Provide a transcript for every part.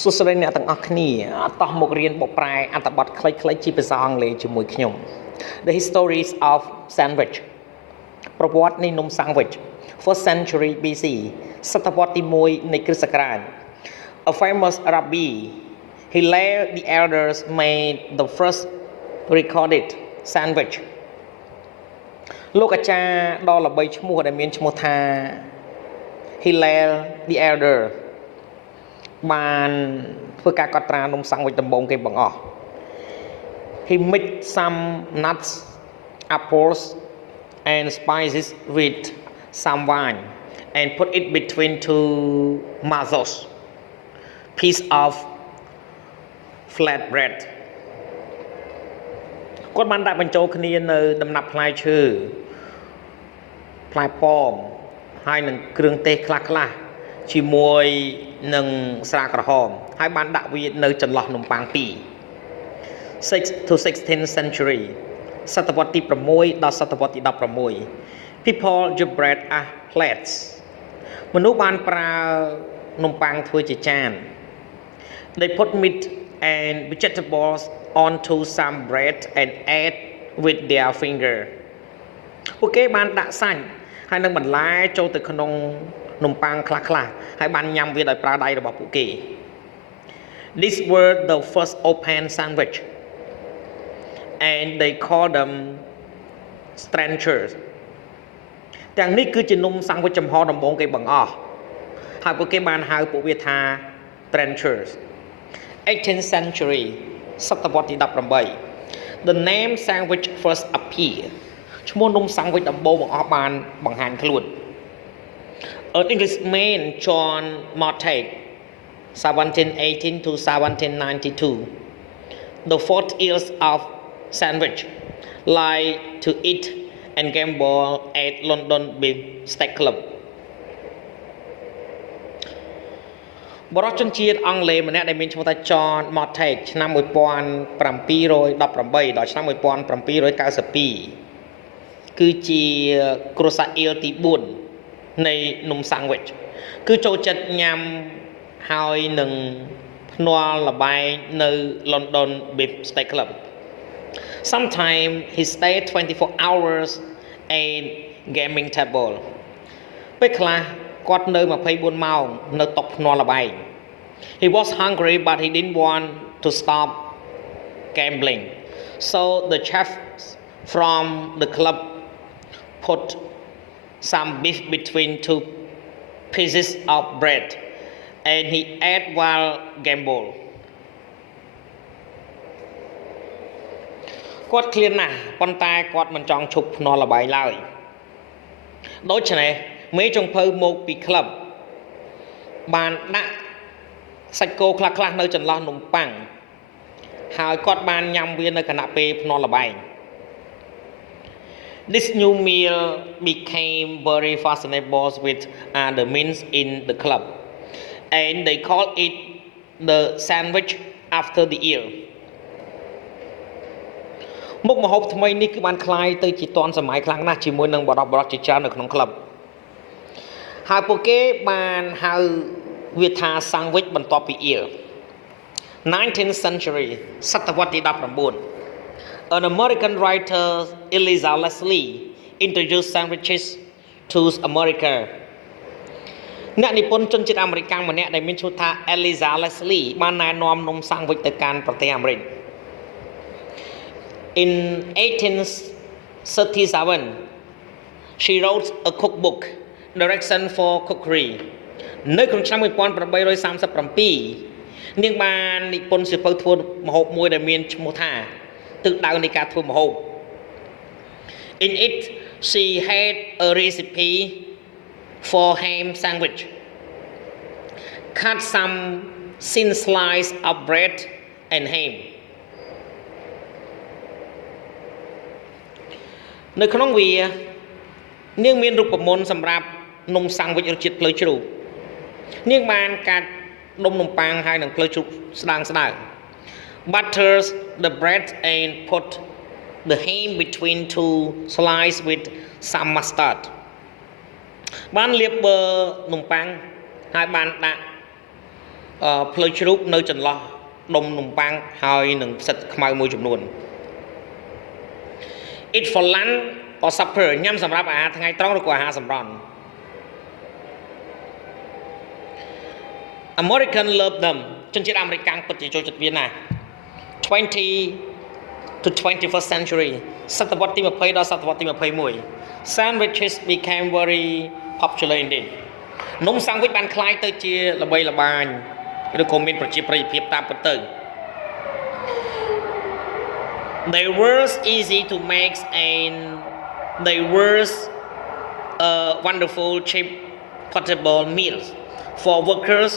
សួស្តីអ្នកទាំងអស់គ្នាតោះមករៀនបកប្រែអត្ថបទខ្លីៗជាភាសាអង់គ្លេសជាមួយខ្ញុំ The histories of sandwich ប្រវត្តិនៃនំ sandwich first century BC សតវត្សទី1នៃគ្រិស្តសករាជ A famous rabbi Hillel the elders made the first recorded sandwich លោកអាចារ្យដ៏ល្បីឈ្មោះដែលមានឈ្មោះថា Hillel the elder បានធ្វើការកត់ត្រានំសាំងវិចដំបូងគេបង្អស់ He mixed some nuts, apples and spices with some wine and put it between two mazos piece of flat bread គាត់បានដាក់បញ្ចូលគ្នានៅដំណាប់ផ្លែឈើផ្លែប៉ោមហើយនឹងគ្រឿងទេសខ្លះៗជាមួយនឹងស្រាក្រហមហើយបានដាក់វានៅចន្លោះនំប៉័ងពីរ 6 to 16th century សតវត្សទី6ដល់សតវត្សទី16 People use bread as plates មនុស្សបានប្រើនំប៉័ងធ្វើជាចាន They put meat and vegetables onto some bread and ate with their finger ពួកគេបានដាក់សាច់ហើយនឹងបន្លែចូលទៅក្នុងនំប៉័ងខ្លះៗហើយបានញ៉ាំវាដោយប្រើដៃរបស់ពួកគេ These were the first open sandwich and they call them trenchers ទាំងនេះគឺជានំសាំងវិចចំហដំបូងគេបង្អស់ហើយពួកគេបានហៅពួកវាថា trenchers 18th century សតវត្សទី18 The name sandwich first appeared ឈ្មោះនំសាំងវិចដំបូងបង្អស់បានបង្ហាញខ្លួនAn Englishman John Mortage 1718 to 1792 The 4 years of sandwich like to eat and gamble at London Beef Steak Club បរិសុទ្ធជនជាតិអង់គ្លេសម្នាក់ដែលមានឈ្មោះថា John Mortage ឆ្នាំ1718ដល់ឆ្នាំ1792គឺជាគ្រួសារអៀលទី4នៃនំសាំងវិចគឺចូលចិត្តញ៉ាំហើយនឹងភ្នាល់លបែងនៅ London Beef Steak Club Sometimes he stayed 24 hours at gaming table ពេលខ្លះគាត់នៅ24ម៉ោងនៅតុភ្នាល់លបែង He was hungry but he didn't want to stop gambling so the chef from the club put some beef between two pieces of bread and he ate while gamble គាត់ឃ្លានណាស់ប៉ុន្តែគាត់មិនចង់ឈប់ភ្នាល់ល្បែងឡើយដូច្នេះមេចុងភៅមកពីក្លឹបបានដាក់សាច់គោខ្លះៗនៅចន្លោះនំប៉័ងហើយគាត់បានញ៉ាំវានៅខណៈពេលភ្នាល់ល្បែងThis new meal became very fashionable with the meals in the club, and they call it the sandwich after the year. មុខម្ហូបថ្មីនេះគឺបានคล้ายទៅជាទាន់សម័យខ្លាំងណាស់ជាមួយនឹងបរិបទជាច្រើននៅក្នុងក្លឹបហើយពួកគេបានហៅវាថា sandwich បន្ទាប់ពី year 19th century សតវត្សទី19An American writer, Eliza Leslie, introduced sandwiches to America. អ្នកនិពន្ធជនជាតិអាមេរិកម្នាក់ដែលមានឈ្មោះថា Eliza Leslie បានណែនាំនំសាំងវិចទៅកាន់ប្រទេសអាមេរិក In 1837, she wrote a cookbook, Direction for Cookery. នៅក្នុងឆ្នាំ1837 នាងបាននិពន្ធសៀវភៅធ្វើម្ហូបមួយដែលមានឈ្មោះថាទិសដៅនៃការធ្វើម្ហូប In it she had a recipe for ham sandwich Cut some thin slice of bread and ham នៅក្នុងវានាងមានរូបមន្តសម្រាប់នំសាំងវិចរសជាតិផ្លូវជ្រូកនាងបានកាត់ដុំនំប៉័ងហើយនឹងផ្លូវជ្រូកស្ដើងbutters the bread and put the ham between two slices with some mustard បានលាបប៊ឺនំប៉័ងហើយបានដាក់ ផ្លូវជ្រូកនៅចន្លោះដុំនំប៉័ងហើយនឹងផ្សិតខ្មៅមួយចំនួន Eat for lunch or supper ញ៉ាំសម្រាប់អាហារថ្ងៃត្រង់ឬក៏អាហារសម្រន់ American love them ជនជាតិអាមេរិកពិតជាចូលចិត្តវាណាស់ 20 to 21st century សតវត្សទី20ដល់សតវត្សទី21 sandwiches became very popular indeed នំសាំងវិចបានคล้ายទៅជាល្បីល្បាញឬក៏មានប្រជាប្រិយភាពតាមពិតទៅ They were easy to make and they were wonderful cheap portable meals for workers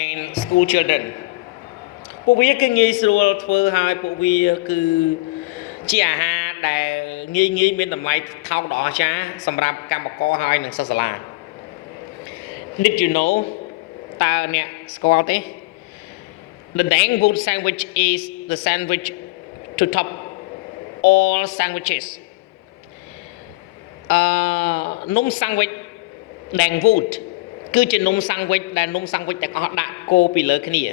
and school children ពួកវាគឺងាយស្រួលធ្វើហើយពួកវាគឺជាអាហារដែលងាយមានតម្លៃថោកដ៏អស្ចារ្យសម្រាប់កម្មករហើយនិងសិស្សសាលា Did you know តើអ្នកស្គាល់ទេ The dang wood sandwich is the sandwich to top all sandwiches នំសាំងវិច dang wood គឺជានំសាំងវិចដែលនំសាំងវិចទាំងអស់ដាក់កូរពីលើគ្នា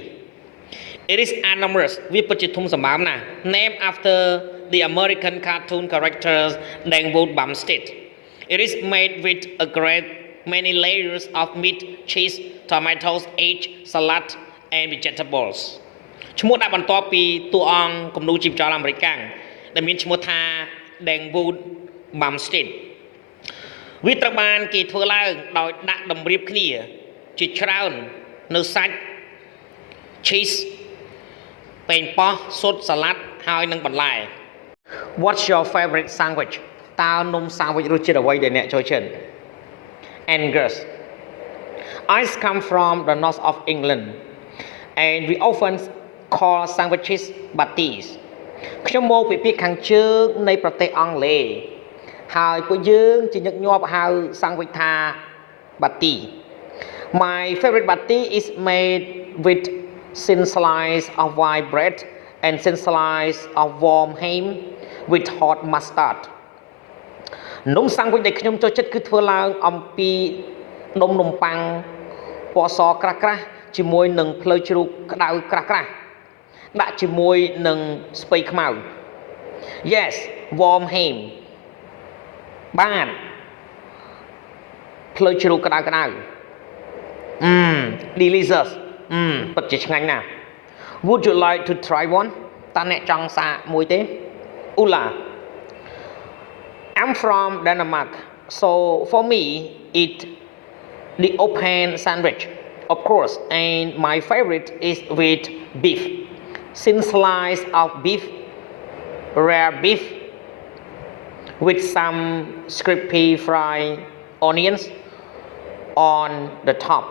It is enormous វាពិតជាធំសម្បើមណាស់ Named after the American cartoon characters dang wood Bumstead It is made with a great many layers of meat, cheese, tomatoes, egg, salad and vegetables ឈ្មោះដាក់បន្ទាប់ពីតួអង្គគំនូរជីវចលអាមេរិកដែលមានឈ្មោះថា dang wood Bumstead វាត្រូវបានគេធ្វើឡើងដោយដាក់តម្រៀបគ្នាជាច្រើននៅសាច់ cheese ប៉េងប៉ោះស៊ុតសាឡាត់ហើយនិងបន្លែ What's your favorite sandwich តើនំសាំងវិចរសជាតិអ្វីដែលអ្នកចូលចិត្ត Angus I come from the north of England and we often call sandwiches butties ខ្ញុំមកពីភាគខាងជើងនៃប្រទេសអង់គ្លេសហើយពួកយើងជាញឹកញាប់ហៅសាំងវិចថា butty My favorite butty is made with thin slice of white bread and thin slice of warm ham with hot mustard នំសាំងវិចដែលខ្ញុំចូលចិត្តគឺធ្វើឡើងអំពីនំប៉័ងពណ៌សក្រាស់ជាមួយនឹងផ្លូវជ្រូកក្តៅក្រាស់ដាក់ជាមួយនឹងស្ពៃខ្មៅ Yes warm ham បានផ្លូវជ្រូកក្តៅdelicious ពិតជាឆ្ងាញ់ណាស់ Would you like to try one តើអ្នកចង់សាកមួយទេ Ula I'm from Denmark so for me eat the open sandwich of course and my favorite is with beef thin slice of beef rare beef with some crispy fried onions on the top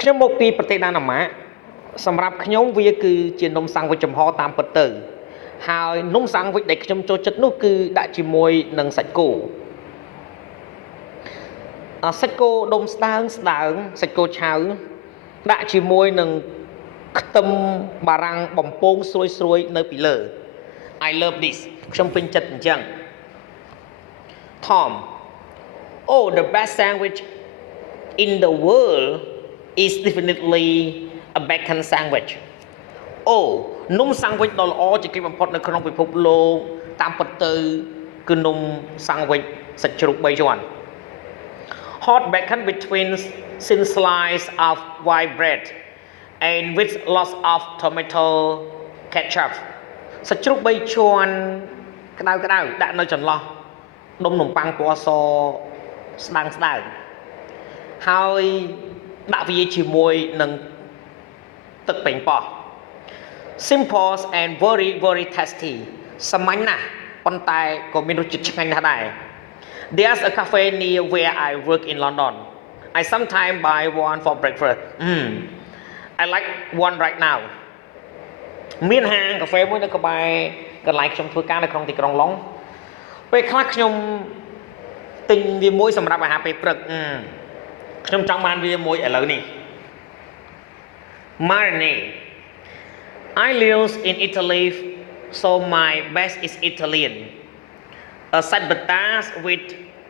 ខ្ញុំមកពីប្រទេសដាណាម៉ាកសម្រាប់ខ្ញុំវាគឺជានំសាំងវិចចំហតាមពិតទៅហើយនំសាំងវិចដែលខ្ញុំចូលចិត្តនោះគឺដាក់ជាមួយនឹងសាច់គោសាច់គោដុំស្ដើងសាច់គោឆៅដាក់ជាមួយនឹងខ្ទឹមបារាំងបំពងស្រួយនៅពីលើ I love this ខ្ញុំពេញចិត្តអញ្ចឹង Tom Oh the best sandwich in the world is definitely a bacon sandwich អូនំសាំងវិចដ៏ល្អជាគេបំផុតនៅក្នុងពិភពលោកតាមពិតទៅគឺនំសាំងវិចសាច់ជ្រូក3ជាន់ Hot bacon between thin slice of white bread and with lots of tomato ketchup សាច់ជ្រូក3ជាន់ក្តៅដាក់នៅចន្លោះដុំនំប៉័ងពណ៌សស្ដើងហើយដាក់វាជាមួយនឹងទឹកប៉េងប៉ោះ Simple and very very tasty សាមញ្ញណាស់ប៉ុន្តែក៏មានរសជាតិឆ្ងាញ់ណាស់ដែរ There's a cafe near where I work in London I sometimes buy one for breakfast I like one right now មានហាងកាហ្វេមួយនៅក្បែរកន្លែងខ្ញុំធ្វើការនៅក្នុងទីក្រុងឡុងពេលខ្លះខ្ញុំទិញវាមួយសម្រាប់អាហារពេលព្រឹកខ្ញុំចង់បានវាមួយឥឡូវនេះ Marinade I live in Italy so my best is Italian side potatoes with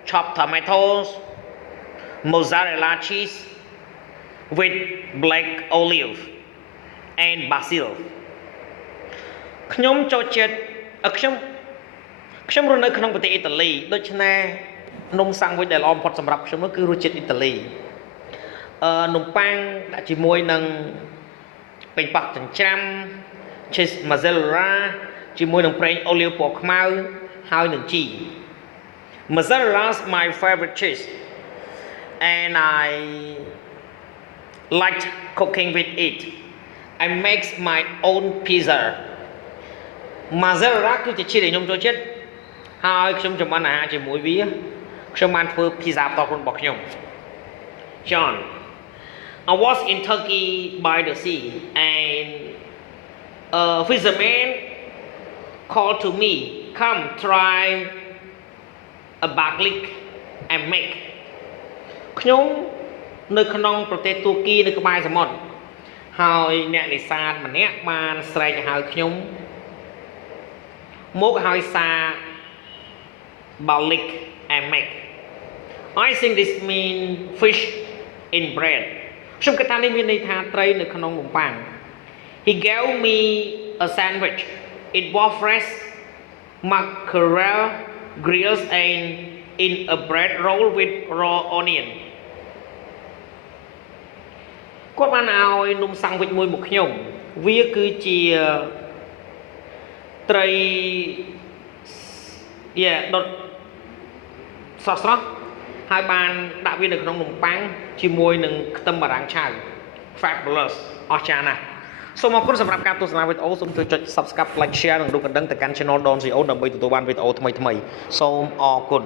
chopped tomatoes mozzarella cheese with black olive and basil ខ្ញុំចូលចិត្តខ្ញុំរស់នៅក្នុងប្រទេសអ៊ីតាលីដូច្នេះនំសាំងវិចដែលល្អបំផុតសម្រាប់ខ្ញុំនោះគឺរសជាតិអ៊ីតាលីនំប៉័ងដាក់ជាមួយនឹងពេញប៉ោះចិញ្ច្រាំ cheese mozzarella ជាមួយនឹងប្រេងអូលីវពណ៌ខ្មៅហើយនឹងជី mozzarella is my favorite cheese and I like cooking with it I make my own pizza mozzarella គឺជាชีសដែលខ្ញុំចូលចិត្តហើយខ្ញុំចម្អិនអាហារជាមួយវាខ្ញុំបានធ្វើ pizza ផ្ទាល់ខ្លួនរបស់ខ្ញុំ John I was in Turkey by the sea and a fisherman called to me come try a garlic and make ខ្ញុំនៅក្នុងប្រទេសទួរគីនៅក្បែរសមុទ្រហើយអ្នកនេសាទម្នាក់បានស្រែកហៅខ្ញុំមកឲ្យសា garlic and make I think this mean fish in bread ខ្ញុំគិតថានេះមានន័យថាត្រីនៅក្នុងនំប៉័ង He gave me a sandwich it was fresh mackerel grills and in a bread roll with raw onion គាត់បានឲ្យនំសាំងវិចមួយមកខ្ញុំវាគឺជាត្រីដុតស្រស់ហើយបានដាក់វានៅក្នុងនំប៉័ងជាមួយនឹងខ្ទឹមបារាំងឆៅ fabulous អស្ចារ្យណាស់សូមអរគុណសម្រាប់ការទស្សនាវីដេអូសូមជួយចុច Subscribe Like Share និងរូបកណ្ដឹងទៅកាន់ Channel Don Sreyoun ដើម្បីទទួលបានវីដេអូថ្មីៗសូមអរគុណ